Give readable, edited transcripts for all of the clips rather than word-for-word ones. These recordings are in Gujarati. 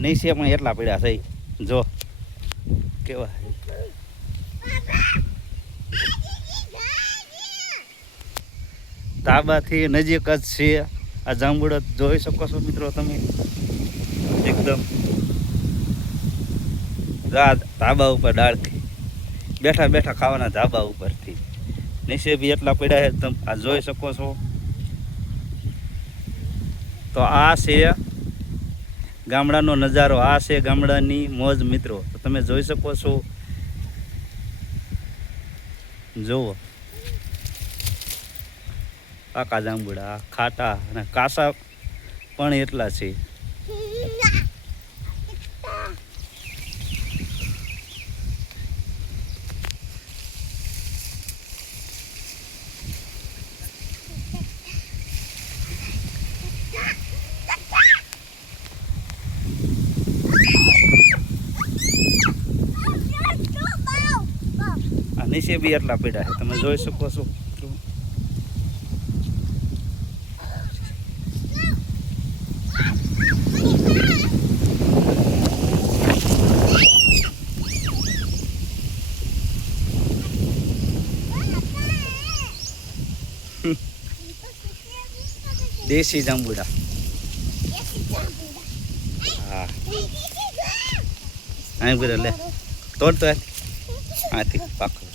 નીચે પણ એટલા પડ્યા છે જો કેવા તાબાથી નજીક જ છે આ જાંબુડો જોઈ શકો છો મિત્રો તમે એકદમ ધાબા ઉપર ડાળથી બેઠા બેઠા ખાવાના ધાબા ઉપરથી નીચે બી એટલા પડ્યા છે તમે આ જોઈ શકો છો તો આ છે ગામડાનો નજારો આ છે ગામડાની મોજ મિત્રો તો તમે જોઈ શકો છો જુઓ પાકા જાંબુડા ખાટા અને કાસા પણ એટલા છે નીચે બી એટલા પડ્યા છે તમે જોઈ શકો છો દેશી જાંબુડા હા અહીં બધા લે તોડતો આથી પાકો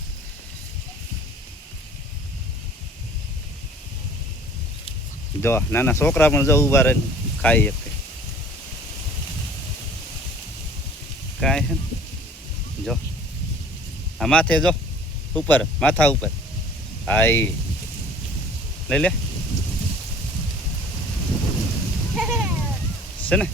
જો નાના છોકરા પણ જો ઉભા રહીને ખાઈ શકે કાંઈ છે જો આ માથે જો ઉપર માથા ઉપર હા એ લઈ લે છે ને